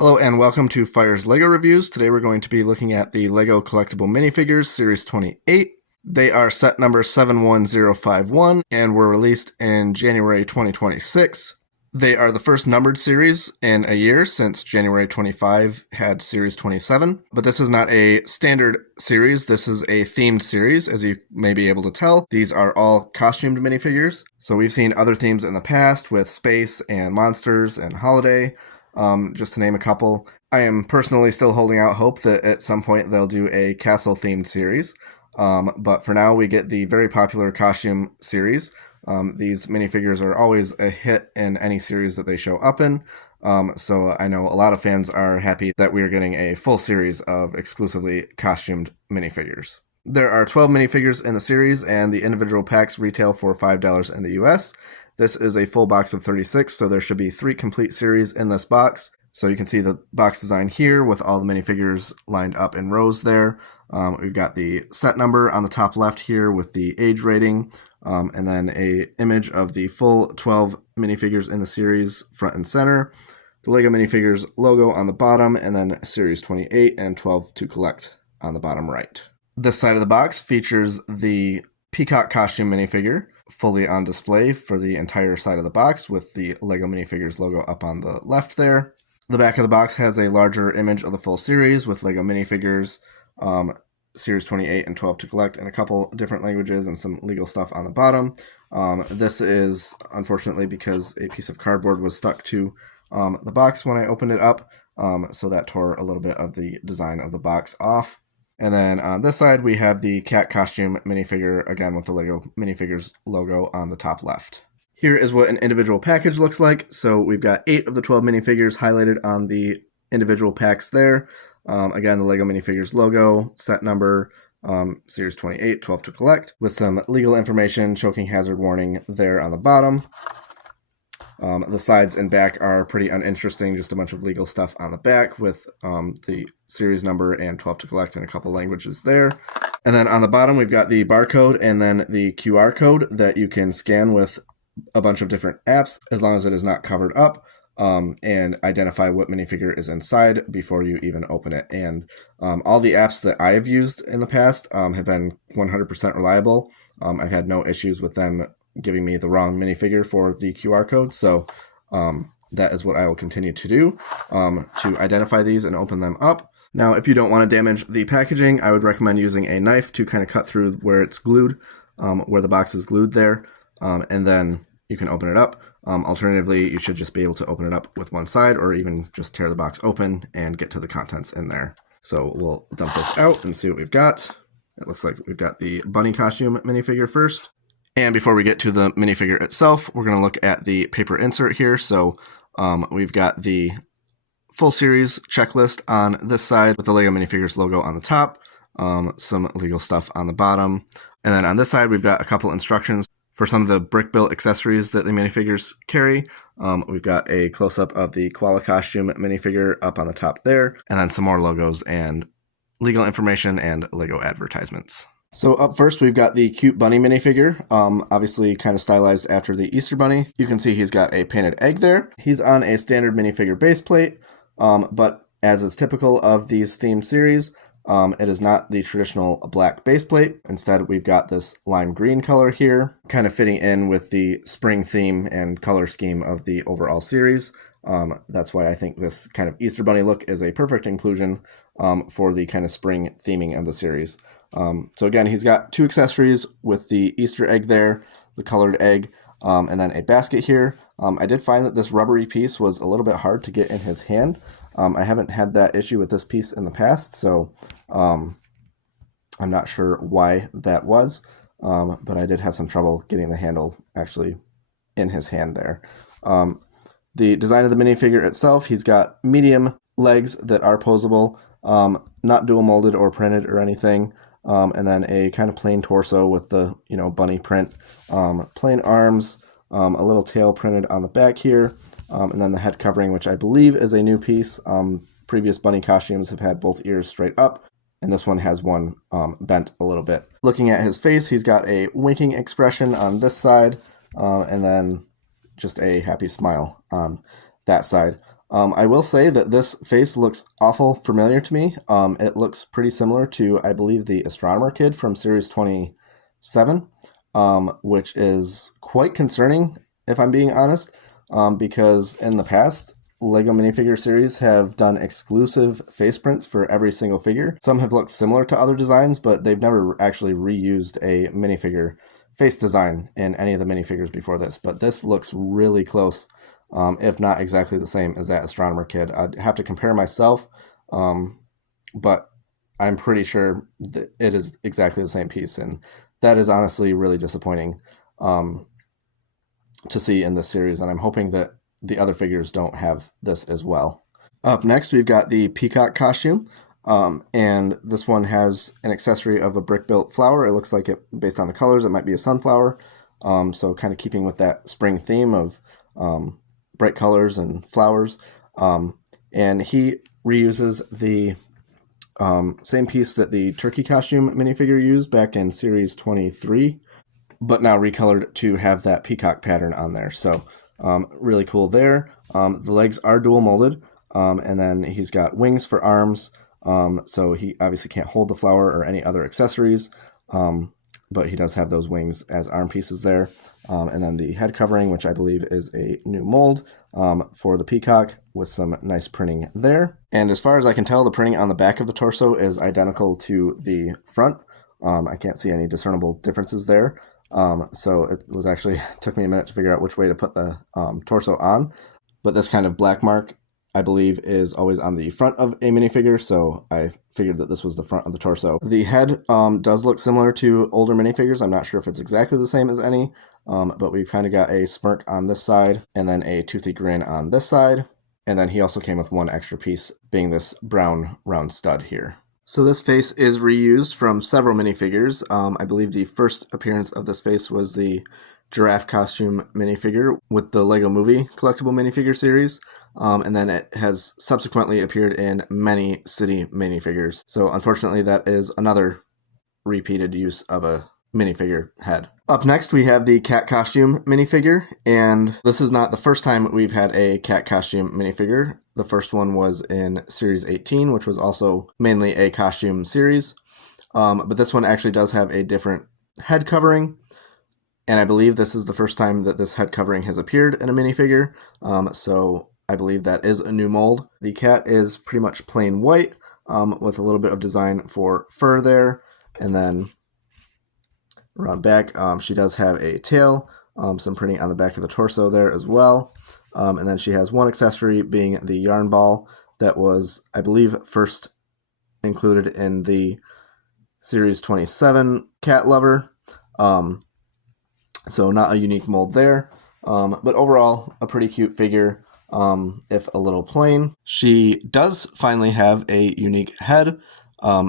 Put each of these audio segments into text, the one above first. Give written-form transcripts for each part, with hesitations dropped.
Hello and welcome to Phyre's LEGO Reviews. Today we're going to be looking at the LEGO Collectible Minifigures Series 28. They are set number 71051 and were released in January 2026. They are the first numbered series in a year since January 25 had Series 27. But this is not a standard series, this is a themed series, as you may be able to tell. These are all costumed minifigures. So we've seen other themes in the past with space and monsters and holiday. Just to name a couple. I am personally still holding out hope that at some point they'll do a castle-themed series. But for now, we get the very popular costume series. These minifigures are always a hit in any series that they show up in. So I know a lot of fans are happy that we are getting a full series of exclusively costumed minifigures. There are 12 minifigures in the series, and the individual packs retail for $5 in the US. This is a full box of 36, so there should be 3 complete series in this box. So you can see the box design here with all the minifigures lined up in rows there. We've got the set number on the top left here with the age rating, and then an image of the full 12 minifigures in the series front and center. The LEGO Minifigures logo on the bottom, and then Series 28 and 12 to collect on the bottom right. This side of the box features the Peacock costume minifigure, fully on display for the entire side of the box with the LEGO Minifigures logo up on the left there. The back of the box has a larger image of the full series with LEGO Minifigures, Series 28 and 12 to collect, and a couple different languages and some legal stuff on the bottom. This is unfortunately because a piece of cardboard was stuck to the box when I opened it up, so that tore a little bit of the design of the box off. And then on this side, we have the cat costume minifigure, again with the LEGO Minifigures logo on the top left. Here is what an individual package looks like. So we've got 8 of the 12 minifigures highlighted on the individual packs there. Again, the LEGO Minifigures logo, set number, Series 28, 12 to collect, with some legal information, choking hazard warning there on the bottom. The sides and back are pretty uninteresting, just a bunch of legal stuff on the back with the series number and 12 to collect in a couple languages there. And then on the bottom, we've got the barcode and then the QR code that you can scan with a bunch of different apps as long as it is not covered up, and identify what minifigure is inside before you even open it. And all the apps that I have used in the past have been 100% reliable. I've had no issues with them giving me the wrong minifigure for the QR code, so that is what I will continue to do to identify these and open them up. Now, if you don't want to damage the packaging, I would recommend using a knife to kind of cut through where it's glued, where the box is glued there, and then you can open it up. Alternatively, you should just be able to open it up with one side, or even just tear the box open and get to the contents in there. So we'll dump this out and see what we've got. It looks like we've got the bunny costume minifigure first. And before we get to the minifigure itself, we're going to look at the paper insert here. So we've got the full series checklist on this side with the LEGO Minifigures logo on the top, some legal stuff on the bottom. And then on this side, we've got a couple instructions for some of the brick-built accessories that the minifigures carry. We've got a close-up of the Koala costume minifigure up on the top there, and then some more logos and legal information and LEGO advertisements. So up first, we've got the cute bunny minifigure, obviously kind of stylized after the Easter bunny. You can see he's got a painted egg there. He's on a standard minifigure base plate, but as is typical of these themed series, it is not the traditional black base plate. Instead, we've got this lime green color here, kind of fitting in with the spring theme and color scheme of the overall series. That's why I think this kind of Easter bunny look is a perfect inclusion for the kind of spring theming of the series. So again, he's got 2 accessories with the Easter egg there, the colored egg, and then a basket here. I did find that this rubbery piece was a little bit hard to get in his hand. I haven't had that issue with this piece in the past, so I'm not sure why that was, but I did have some trouble getting the handle actually in his hand there. The design of the minifigure itself, he's got medium legs that are posable, not dual molded or printed or anything, and then a kind of plain torso with the bunny print, plain arms, a little tail printed on the back here, and then the head covering, which I believe is a new piece. Previous bunny costumes have had both ears straight up, and this one has one bent a little bit. Looking at his face, he's got a winking expression on this side, and then just a happy smile on that side. I will say that this face looks awful familiar to me. It looks pretty similar to, I believe, the Astronomer Kid from Series 27, which is quite concerning, if I'm being honest, because in the past, LEGO Minifigure Series have done exclusive face prints for every single figure. Some have looked similar to other designs, but they've never actually reused a minifigure face design in any of the minifigures before this. But this looks really close, if not exactly the same as that Astronomer Kid. I'd have to compare myself, but I'm pretty sure that it is exactly the same piece, and that is honestly really disappointing to see in this series, and I'm hoping that the other figures don't have this as well. Up next, we've got the Peacock costume, and this one has an accessory of a brick-built flower. It looks like it, based on the colors, it might be a sunflower, so kind of keeping with that spring theme of bright colors and flowers. And he reuses the same piece that the turkey costume minifigure used back in Series 23, but now recolored to have that peacock pattern on there. So really cool there. The legs are dual molded, and then he's got wings for arms, so he obviously can't hold the flower or any other accessories, but he does have those wings as arm pieces there. And then the head covering, which I believe is a new mold for the peacock, with some nice printing there. And as far as I can tell, the printing on the back of the torso is identical to the front. I can't see any discernible differences there. So it was actually took me a minute to figure out which way to put the torso on. But this kind of black mark, I believe, is always on the front of a minifigure, so I figured that this was the front of the torso. The head does look similar to older minifigures. I'm not sure if it's exactly the same as any, but we've kind of got a smirk on this side, and then a toothy grin on this side. And then he also came with one extra piece, being this brown round stud here. So this face is reused from several minifigures. I believe the first appearance of this face was the giraffe costume minifigure with the LEGO Movie Collectible Minifigure Series. And then it has subsequently appeared in many city minifigures. So unfortunately, that is another repeated use of a minifigure head. Up next, we have the cat costume minifigure, and this is not the first time we've had a cat costume minifigure. The first one was in Series 18, which was also mainly a costume series, but this one actually does have a different head covering, and I believe this is the first time that this head covering has appeared in a minifigure, so I believe that is a new mold. The cat is pretty much plain white, with a little bit of design for fur there, and then around back, she does have a tail, some printing on the back of the torso there as well. And then she has one accessory, being the yarn ball that was, I believe, first included in the Series 27 cat lover. So not a unique mold there, but overall a pretty cute figure, if a little plain. She does finally have a unique head,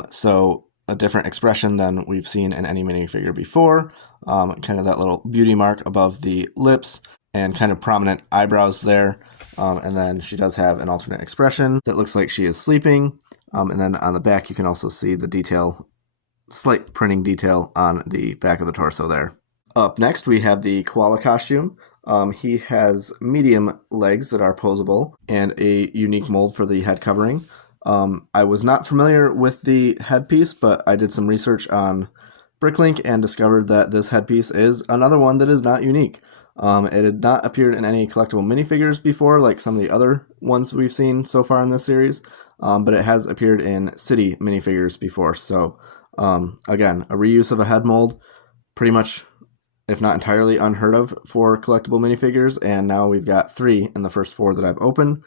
so a different expression than we've seen in any minifigure before. Kind of that little beauty mark above the lips and kind of prominent eyebrows there. And then she does have an alternate expression that looks like she is sleeping. And then on the back, you can also see the detail, slight printing detail on the back of the torso there. Up next, we have the koala costume. He has medium legs that are posable and a unique mold for the head covering. I was not familiar with the headpiece, but I did some research on Bricklink and discovered that this headpiece is another one that is not unique. It had not appeared in any collectible minifigures before, like some of the other ones we've seen so far in this series, but it has appeared in city minifigures before. So, again, a reuse of a head mold, pretty much, if not entirely, unheard of for collectible minifigures, and now we've got 3 in the first 4 that I've opened.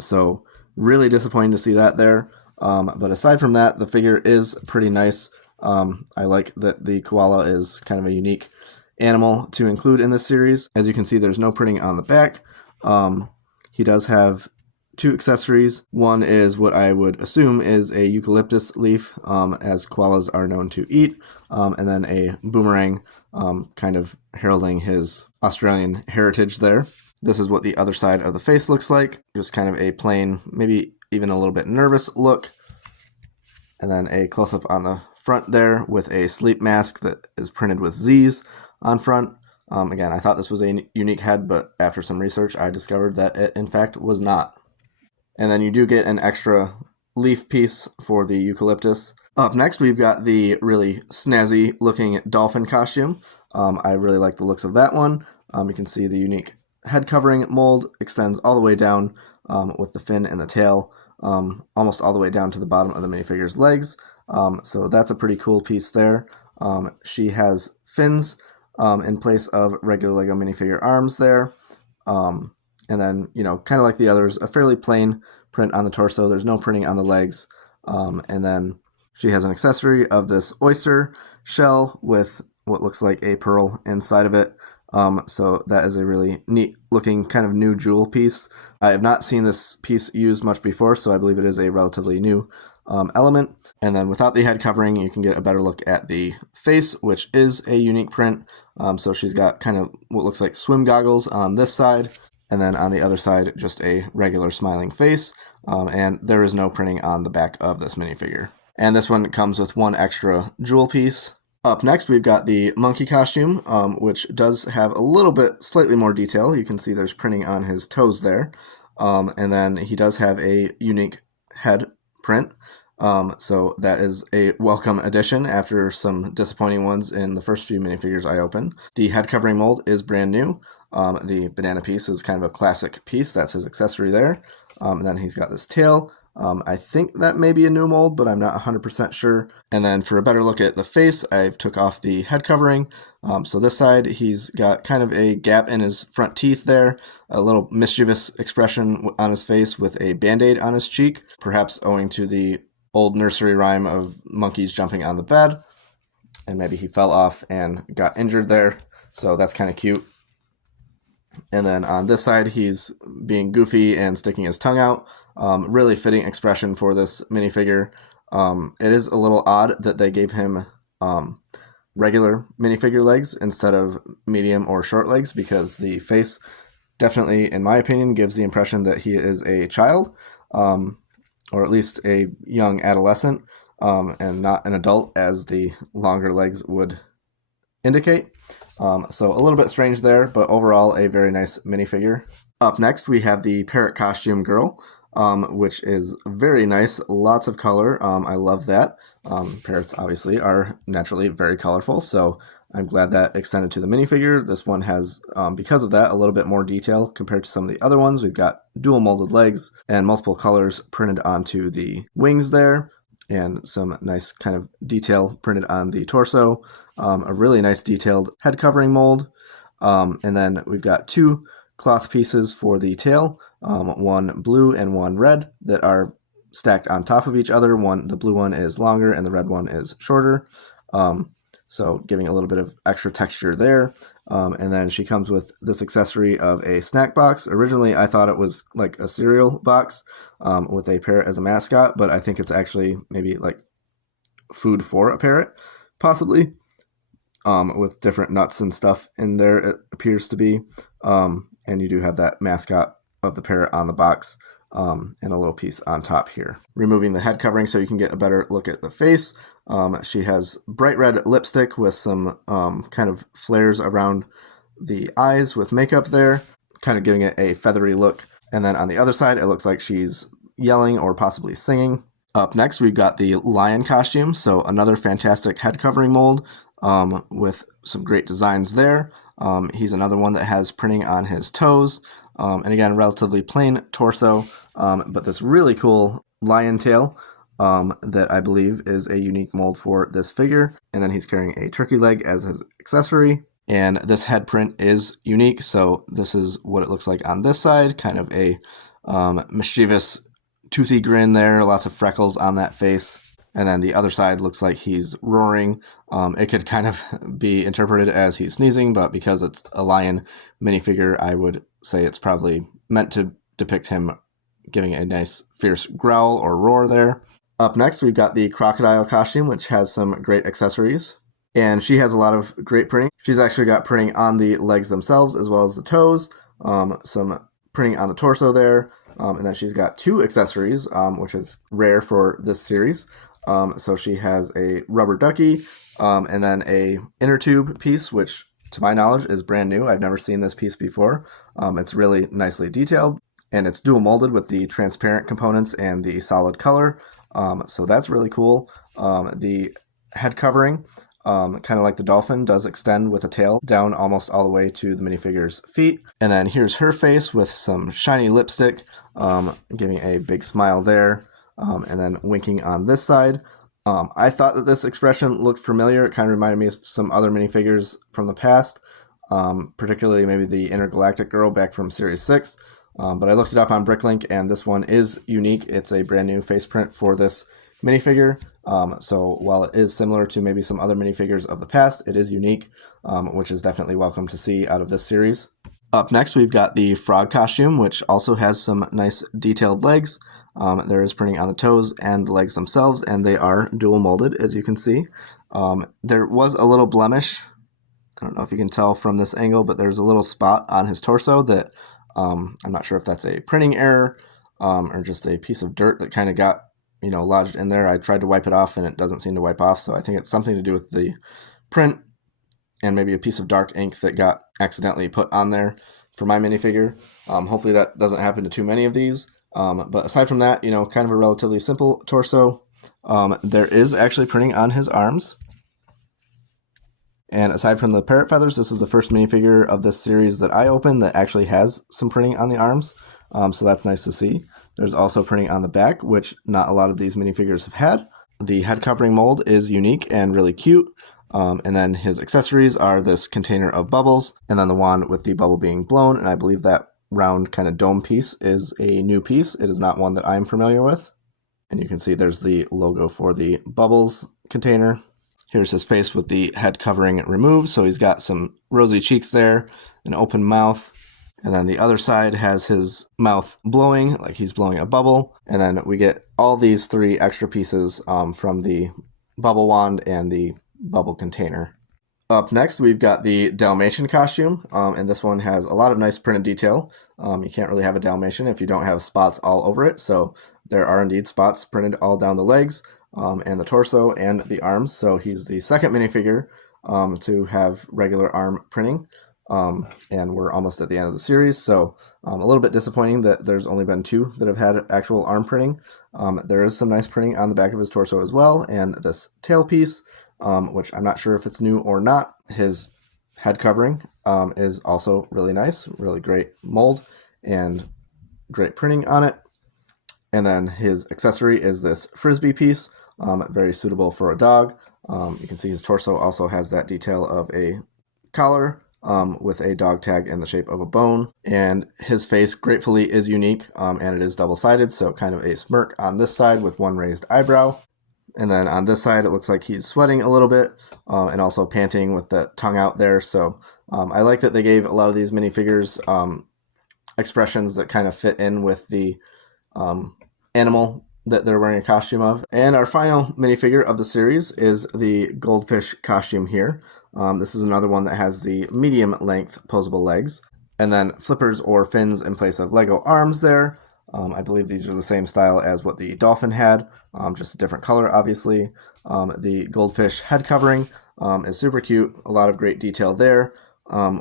So really disappointing to see that there. But aside from that, the figure is pretty nice. I like that the koala is kind of a unique animal to include in this series. As you can see, there's no printing on the back. He does have 2 accessories. One is what I would assume is a eucalyptus leaf, as koalas are known to eat, and then a boomerang, kind of heralding his Australian heritage there. This is what the other side of the face looks like. Just kind of a plain, maybe even a little bit nervous look. And then a close-up on the front there with a sleep mask that is printed with Z's on front. Again, I thought this was a unique head, but after some research, I discovered that it, in fact, was not. And then you do get an extra leaf piece for the eucalyptus. Up next, we've got the really snazzy looking dolphin costume. I really like the looks of that one. You can see the unique head covering mold extends all the way down with the fin and the tail, almost all the way down to the bottom of the minifigure's legs. So that's a pretty cool piece there. She has fins in place of regular Lego minifigure arms there. And then, kind of like the others, a fairly plain print on the torso. There's no printing on the legs. And then she has an accessory of this oyster shell with what looks like a pearl inside of it. So that is a really neat looking kind of new jewel piece. I have not seen this piece used much before, so I believe it is a relatively new element. And then without the head covering, you can get a better look at the face, which is a unique print. So she's got kind of what looks like swim goggles on this side, and then on the other side, just a regular smiling face. And there is no printing on the back of this minifigure. And this one comes with one extra jewel piece. Up next, we've got the monkey costume, which does have a little bit slightly more detail. You can see there's printing on his toes there. And then he does have a unique head print. So that is a welcome addition after some disappointing ones in the first few minifigures I opened. The head covering mold is brand new. The banana piece is kind of a classic piece. That's his accessory there. And then he's got this tail. I think that may be a new mold, but I'm not 100% sure. And then for a better look at the face, I've took off the head covering. So this side, he's got kind of a gap in his front teeth there, a little mischievous expression on his face with a band-aid on his cheek, perhaps owing to the old nursery rhyme of monkeys jumping on the bed. And maybe he fell off and got injured there. So that's kind of cute. And then on this side, he's being goofy and sticking his tongue out. Really fitting expression for this minifigure. It is a little odd that they gave him regular minifigure legs instead of medium or short legs, because the face definitely, in my opinion, gives the impression that he is a child, or at least a young adolescent, and not an adult, as the longer legs would indicate. So a little bit strange there, but overall a very nice minifigure. Up next, we have the Parrot costume girl, which is very nice. Lots of color. I love that. Parrots obviously are naturally very colorful, so I'm glad that extended to the minifigure. This one has, because of that, a little bit more detail compared to some of the other ones. We've got dual molded legs and multiple colors printed onto the wings there, and some nice kind of detail printed on the torso. A really nice detailed head covering mold. And then we've got two cloth pieces for the tail, one blue and one red, that are stacked on top of each other. The blue one is longer and the red one is shorter. So giving a little bit of extra texture there. And then she comes with this accessory of a snack box. Originally, I thought it was like a cereal box with a parrot as a mascot, but I think it's actually maybe like food for a parrot, possibly, with different nuts and stuff in there, it appears to be. And you do have that mascot of the parrot on the box, and a little piece on top here. Removing the head covering so you can get a better look at the face. She has bright red lipstick with some kind of flares around the eyes with makeup there, kind of giving it a feathery look. And then on the other side, it looks like she's yelling or possibly singing. Up next, we've got the lion costume, so another fantastic head covering mold with some great designs there. He's another one that has printing on his toes, and again, relatively plain torso, but this really cool lion tail that I believe is a unique mold for this figure. And then he's carrying a turkey leg as his accessory. And this head print is unique, so this is what it looks like on this side, kind of a mischievous, toothy grin there, lots of freckles on that face. And then the other side looks like he's roaring. It could kind of be interpreted as he's sneezing, but because it's a lion minifigure, I would say it's probably meant to depict him giving a nice fierce growl or roar there. Up next, we've got the crocodile costume, which has some great accessories. And she has a lot of great printing. She's actually got printing on the legs themselves as well as the toes, some printing on the torso there, and then she's got two accessories, which is rare for this series. So she has a rubber ducky, and then a inner tube piece, which to my knowledge is brand new. I've never seen this piece before. It's really nicely detailed. and it's dual molded with the transparent components and the solid color. So that's really cool. The head covering, kind of like the Dolphin, does extend with a tail down almost all the way to the minifigure's feet. And then here's her face with some shiny lipstick, giving a big smile there, and then winking on this side. I thought that this expression looked familiar. It kind of reminded me of some other minifigures from the past, particularly maybe the Intergalactic Girl back from Series 6. But I looked it up on Bricklink, and this one is unique. It's a brand new face print for this minifigure. So while it is similar to maybe some other minifigures of the past, it is unique, which is definitely welcome to see out of this series. Up next, we've got the frog costume, which also has some nice detailed legs. There is printing on the toes and the legs themselves, and they are dual molded, as you can see. There was a little blemish. I don't know if you can tell from this angle, but there's a little spot on his torso that I'm not sure if that's a printing error or just a piece of dirt that kind of got, lodged in there. I tried to wipe it off, and it doesn't seem to wipe off, so I think it's something to do with the print and maybe a piece of dark ink that got accidentally put on there for my minifigure. Hopefully that doesn't happen to too many of these. But aside from that, kind of a relatively simple torso. There is actually printing on his arms. And aside from the parrot feathers, this is the first minifigure of this series that I opened that actually has some printing on the arms. So that's nice to see. There's also printing on the back, which not a lot of these minifigures have had. The head covering mold is unique and really cute. And then his accessories are this container of bubbles, and then the wand with the bubble being blown. And I believe that round kind of dome piece is a new piece. It is not one that I'm familiar with. And you can see there's the logo for the bubbles container. Here's his face with the head covering removed. So he's got some rosy cheeks there, an open mouth. And then the other side has his mouth blowing, like he's blowing a bubble. And then we get all these three extra pieces from the bubble wand and the bubble container. Up next, we've got the Dalmatian costume, and this one has a lot of nice printed detail. You can't really have a Dalmatian if you don't have spots all over it, so there are indeed spots printed all down the legs, and the torso, and the arms. So he's the second minifigure to have regular arm printing, and we're almost at the end of the series, so a little bit disappointing that there's only been two that have had actual arm printing. There is some nice printing on the back of his torso as well, and this tail piece, which I'm not sure if it's new or not. His head covering is also really nice, really great mold and great printing on it. And then his accessory is this frisbee piece, very suitable for a dog. You can see his torso also has that detail of a collar with a dog tag in the shape of a bone. And his face gratefully is unique, and it is double-sided, so kind of a smirk on this side with one raised eyebrow. And then on this side, it looks like he's sweating a little bit and also panting with the tongue out there. So I like that they gave a lot of these minifigures expressions that kind of fit in with the animal that they're wearing a costume of. And our final minifigure of the series is the Goldfish costume here. This is another one that has the medium length posable legs, and then flippers or fins in place of Lego arms there. I believe these are the same style as what the Dolphin had, just a different color, obviously. The Goldfish head covering is super cute, a lot of great detail there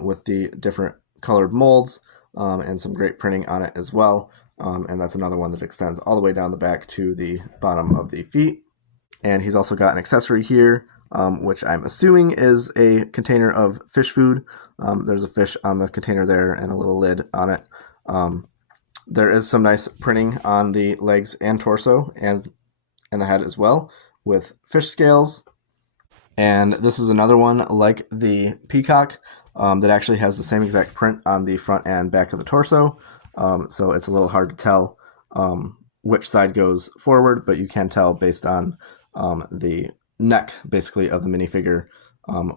with the different colored molds and some great printing on it as well. And that's another one that extends all the way down the back to the bottom of the feet. And he's also got an accessory here, which I'm assuming is a container of fish food. There's a fish on the container there and a little lid on it. There is some nice printing on the legs and torso and the head as well with fish scales. And this is another one like the Peacock that actually has the same exact print on the front and back of the torso. So it's a little hard to tell which side goes forward, but you can tell based on the neck, basically, of the minifigure,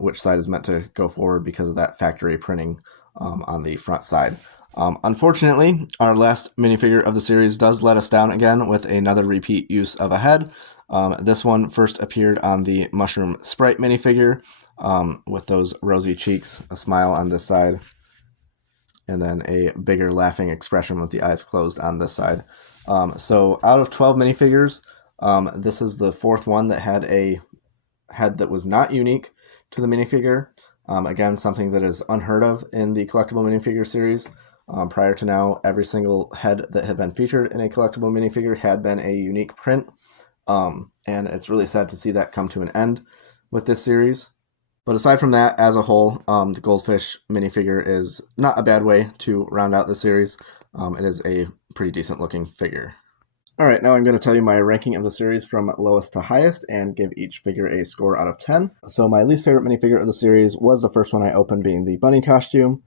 which side is meant to go forward because of that factory printing on the front side. Unfortunately, our last minifigure of the series does let us down again with another repeat use of a head. This one first appeared on the Mushroom Sprite minifigure with those rosy cheeks, a smile on this side, and then a bigger laughing expression with the eyes closed on this side. So out of 12 minifigures, this is the fourth one that had a head that was not unique to the minifigure. Again, something that is unheard of in the Collectible Minifigure series. Prior to now, every single head that had been featured in a collectible minifigure had been a unique print, and it's really sad to see that come to an end with this series. But aside from that, as a whole, the Goldfish minifigure is not a bad way to round out the series. It is a pretty decent looking figure. Alright, now I'm going to tell you my ranking of the series from lowest to highest and give each figure a score out of 10. So my least favorite minifigure of the series was the first one I opened, being the bunny costume.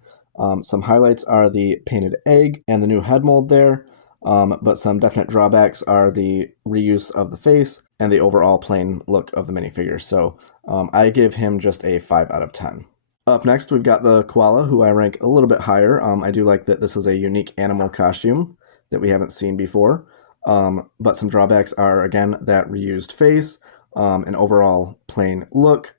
Some highlights are the painted egg and the new head mold there, but some definite drawbacks are the reuse of the face and the overall plain look of the minifigure. So I give him just a 5 out of 10. Up next, we've got the Koala, who I rank a little bit higher. I do like that this is a unique animal costume that we haven't seen before. But some drawbacks are, again, that reused face, an overall plain look,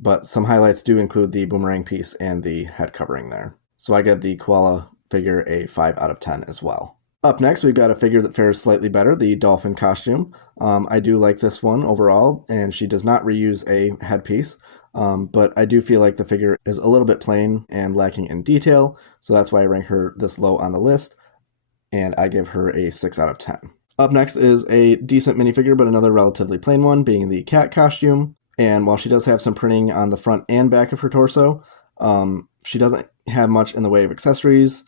but some highlights do include the boomerang piece and the head covering there. So I give the Koala figure a 5 out of 10 as well. Up next, we've got a figure that fares slightly better, the Dolphin costume. I do like this one overall, and she does not reuse a headpiece, but I do feel like the figure is a little bit plain and lacking in detail, so that's why I rank her this low on the list, and I give her a 6 out of 10. Up next is a decent minifigure, but another relatively plain one, being the cat costume. And while she does have some printing on the front and back of her torso, she doesn't have much in the way of accessories,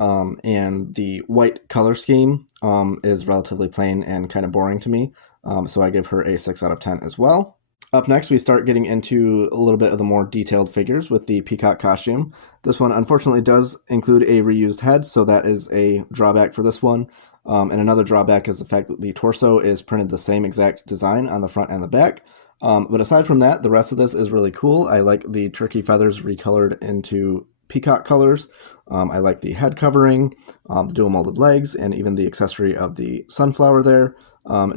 and the white color scheme is relatively plain and kind of boring to me, so I give her a 6 out of 10 as well. Up next, we start getting into a little bit of the more detailed figures with the Peacock costume. This one, unfortunately, does include a reused head, so that is a drawback for this one. And another drawback is the fact that the torso is printed the same exact design on the front and the back. But aside from that, the rest of this is really cool. I like the turkey feathers recolored into peacock colors. I like the head covering, the dual molded legs, and even the accessory of the sunflower there.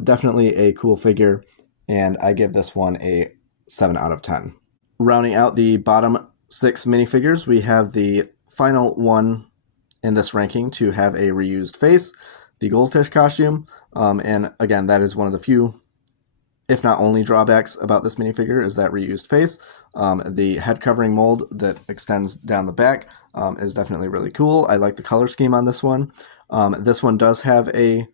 Definitely a cool figure, and I give this one a 7 out of 10. Rounding out the bottom 6 minifigures, we have the final one in this ranking to have a reused face, the Goldfish costume. And again, that is one of the few, if not only, drawbacks about this minifigure is that reused face. The head covering mold that extends down the back is definitely really cool. I like the color scheme on this one. This one does have a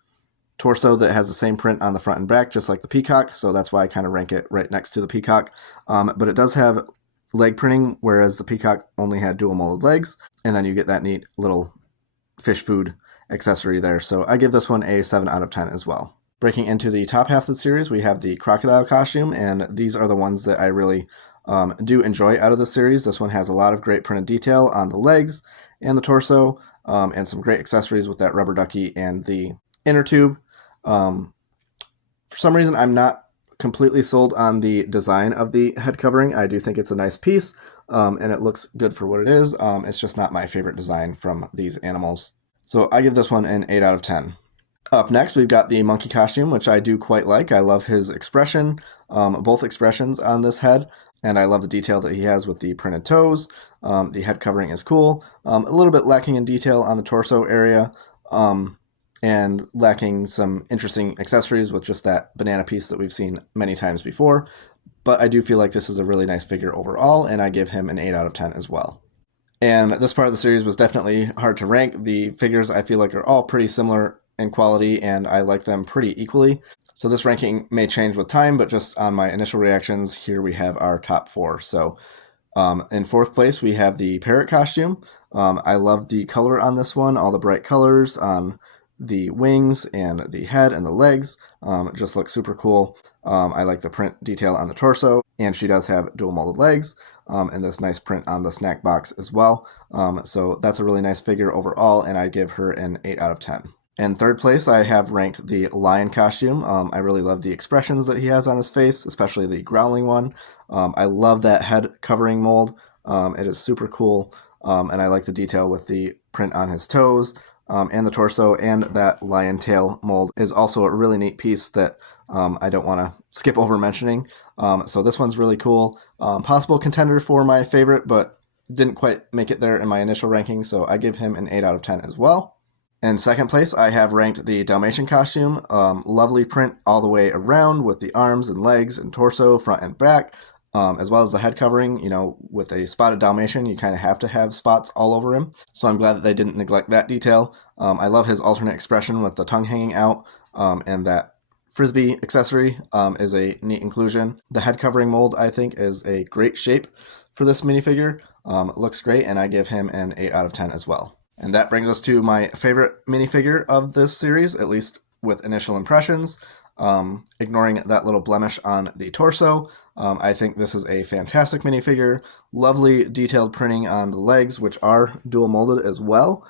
torso that has the same print on the front and back, just like the Peacock, so that's why I kind of rank it right next to the Peacock. But it does have leg printing, whereas the Peacock only had dual molded legs, and then you get that neat little fish food accessory there. So I give this one a 7 out of 10 as well. Breaking into the top half of the series, we have the Crocodile costume, and these are the ones that I really do enjoy out of the series. This one has a lot of great printed detail on the legs and the torso, and some great accessories with that rubber ducky and the inner tube. For some reason, I'm not completely sold on the design of the head covering. I do think it's a nice piece, and it looks good for what it is. It's just not my favorite design from these animals. So I give this one an 8 out of 10. Up next, we've got the monkey costume, which I do quite like. I love his expression, both expressions on this head, and I love the detail that he has with the printed toes. The head covering is cool. A little bit lacking in detail on the torso area, and lacking some interesting accessories with just that banana piece that we've seen many times before. But I do feel like this is a really nice figure overall, and I give him an 8 out of 10 as well. And this part of the series was definitely hard to rank. The figures I feel like are all pretty similar in quality, and I like them pretty equally. So this ranking may change with time, but just on my initial reactions, here we have our top 4. So in 4th place, we have the Parrot costume. I love the color on this one, all the bright colors on the wings and the head and the legs. Just look super cool. I like the print detail on the torso, and she does have dual molded legs, and this nice print on the snack box as well. So that's a really nice figure overall, and I give her an 8 out of 10. In 3rd place, I have ranked the lion costume. I really love the expressions that he has on his face, especially the growling one. I love that head covering mold. It is super cool, and I like the detail with the print on his toes and the torso, and that lion tail mold is also a really neat piece that I don't want to skip over mentioning. So this one's really cool. Possible contender for my favorite, but didn't quite make it there in my initial ranking, so I give him an 8 out of 10 as well. In 2nd place, I have ranked the Dalmatian costume. Lovely print all the way around with the arms and legs and torso, front and back. as well as the head covering. With a spotted Dalmatian, you kind of have to have spots all over him. So I'm glad that they didn't neglect that detail. I love his alternate expression with the tongue hanging out, and that Frisbee accessory is a neat inclusion. The head covering mold, I think, is a great shape for this minifigure. It looks great, and I give him an 8 out of 10 as well. And that brings us to my favorite minifigure of this series, at least with initial impressions. Ignoring that little blemish on the torso, I think this is a fantastic minifigure. Lovely detailed printing on the legs, which are dual molded as well.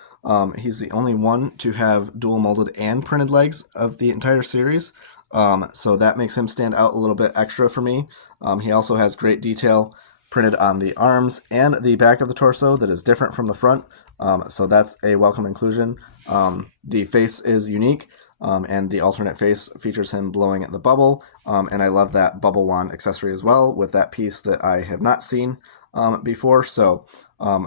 He's the only one to have dual molded and printed legs of the entire series. So that makes him stand out a little bit extra for me. He also has great detail printed on the arms and the back of the torso that is different from the front. So that's a welcome inclusion. The face is unique. And the alternate face features him blowing at the bubble. And I love that bubble wand accessory as well with that piece that I have not seen before. So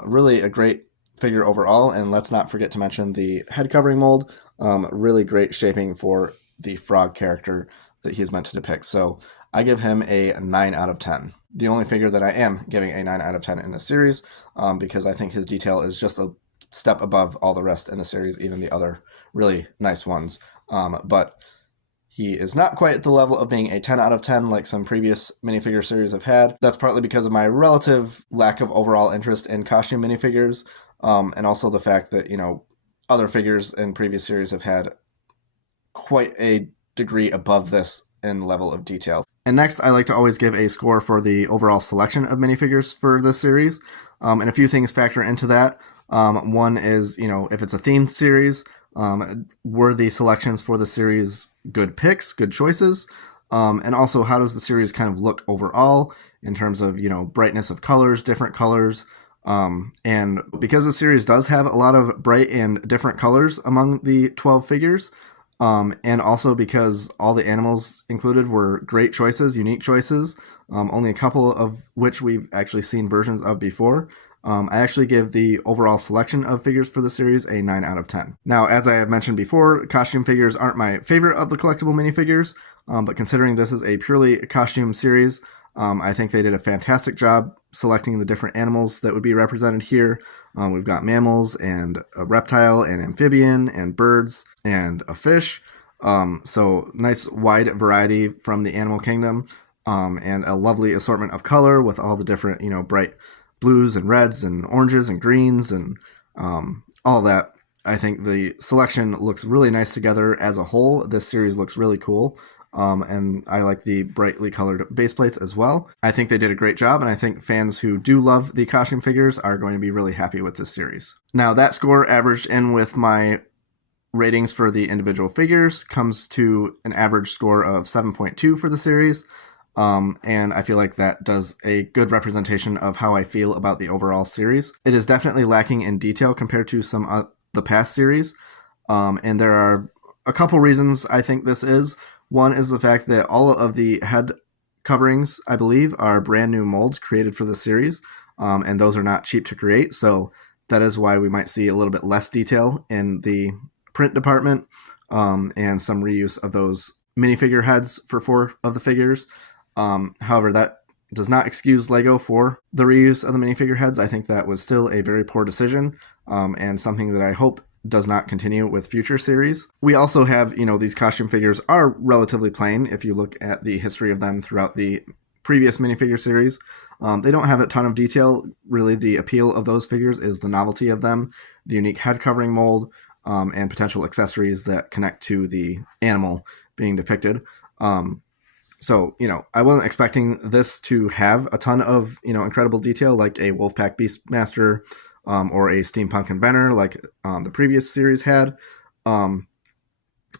really a great figure overall. And let's not forget to mention the head covering mold. Really great shaping for the frog character that he's meant to depict. So I give him a 9 out of 10. The only figure that I am giving a 9 out of 10 in this series, because I think his detail is just a step above all the rest in the series, even the other really nice ones. But he is not quite at the level of being a 10 out of 10 like some previous minifigure series have had. That's partly because of my relative lack of overall interest in costume minifigures, and also the fact that, other figures in previous series have had quite a degree above this in level of detail. And next, I like to always give a score for the overall selection of minifigures for this series. And a few things factor into that. One is, if it's a themed series, were the selections for the series good picks, good choices? And also, how does the series kind of look overall in terms of, brightness of colors, different colors? And because the series does have a lot of bright and different colors among the 12 figures, and also because all the animals included were great choices, unique choices, only a couple of which we've actually seen versions of before, I actually give the overall selection of figures for the series a 9 out of 10. Now, as I have mentioned before, costume figures aren't my favorite of the collectible minifigures, but considering this is a purely costume series, I think they did a fantastic job selecting the different animals that would be represented here. We've got mammals and a reptile and amphibian and birds and a fish. So nice wide variety from the animal kingdom, and a lovely assortment of color with all the different, bright blues and reds and oranges and greens and all that. I think the selection looks really nice together as a whole. This series looks really cool. And I like the brightly colored base plates as well. I think they did a great job, and I think fans who do love the costume figures are going to be really happy with this series. Now, that score averaged in with my ratings for the individual figures comes to an average score of 7.2 for the series. And I feel like that does a good representation of how I feel about the overall series. It is definitely lacking in detail compared to some of the past series. And there are a couple reasons I think this is. One is the fact that all of the head coverings, I believe, are brand new molds created for the series, and those are not cheap to create. So that is why we might see a little bit less detail in the print department, and some reuse of those minifigure heads for 4 of the figures. However, that does not excuse LEGO for the reuse of the minifigure heads. I think that was still a very poor decision, and something that I hope does not continue with future series. We also have, these costume figures are relatively plain if you look at the history of them throughout the previous minifigure series. They don't have a ton of detail. Really, the appeal of those figures is the novelty of them, the unique head covering mold, and potential accessories that connect to the animal being depicted. So, I wasn't expecting this to have a ton of, incredible detail like a Wolfpack Beastmaster, or a steampunk inventor like the previous series had.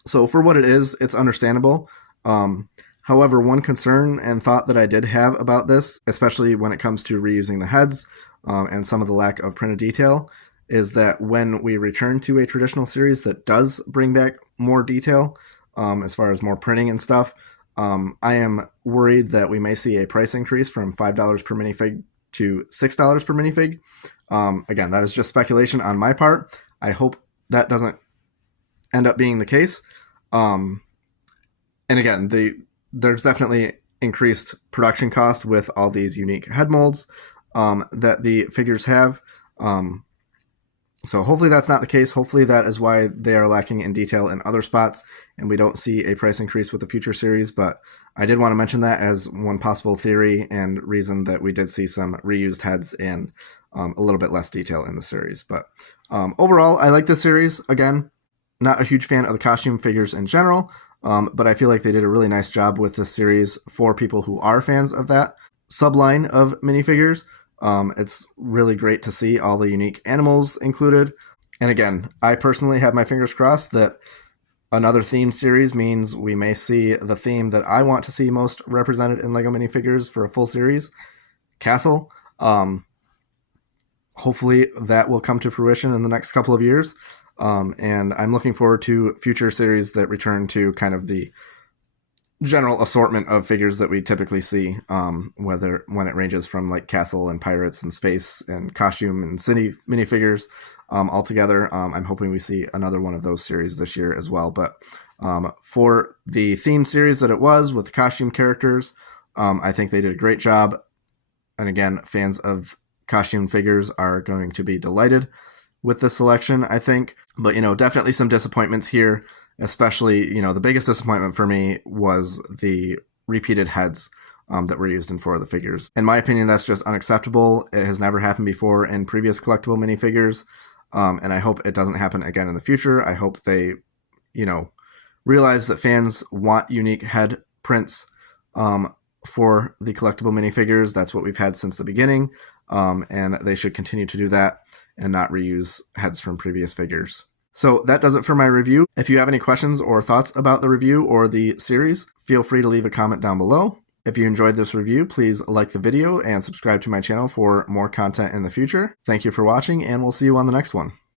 So for what it is, it's understandable. However, one concern and thought that I did have about this, especially when it comes to reusing the heads, and some of the lack of printed detail, is that when we return to a traditional series that does bring back more detail, as far as more printing and stuff, I am worried that we may see a price increase from $5 per minifig to $6 per minifig. Again, that is just speculation on my part. I hope that doesn't end up being the case. And again, there's definitely increased production cost with all these unique head molds that the figures have. So hopefully that's not the case. Hopefully that is why they are lacking in detail in other spots, and we don't see a price increase with the future series. But I did want to mention that as one possible theory and reason that we did see some reused heads and a little bit less detail in the series. But overall, I like this series. Again, not a huge fan of the costume figures in general, but I feel like they did a really nice job with this series for people who are fans of that subline of minifigures. It's really great to see all the unique animals included. And again, I personally have my fingers crossed that another themed series means we may see the theme that I want to see most represented in LEGO minifigures for a full series, Castle. Hopefully that will come to fruition in the next couple of years. And I'm looking forward to future series that return to kind of the general assortment of figures that we typically see, when it ranges from like castle and pirates and space and costume and city minifigures all together. I'm hoping we see another one of those series this year as well. But for the theme series that it was with the costume characters, I think they did a great job. And again, fans of costume figures are going to be delighted with this selection, I think. But, definitely some disappointments here. Especially, the biggest disappointment for me was the repeated heads that were used in 4 of the figures. In my opinion, that's just unacceptable. It has never happened before in previous collectible minifigures, and I hope it doesn't happen again in the future. I hope they, realize that fans want unique head prints for the collectible minifigures. That's what we've had since the beginning, and they should continue to do that and not reuse heads from previous figures. So that does it for my review. If you have any questions or thoughts about the review or the series, feel free to leave a comment down below. If you enjoyed this review, please like the video and subscribe to my channel for more content in the future. Thank you for watching, and we'll see you on the next one.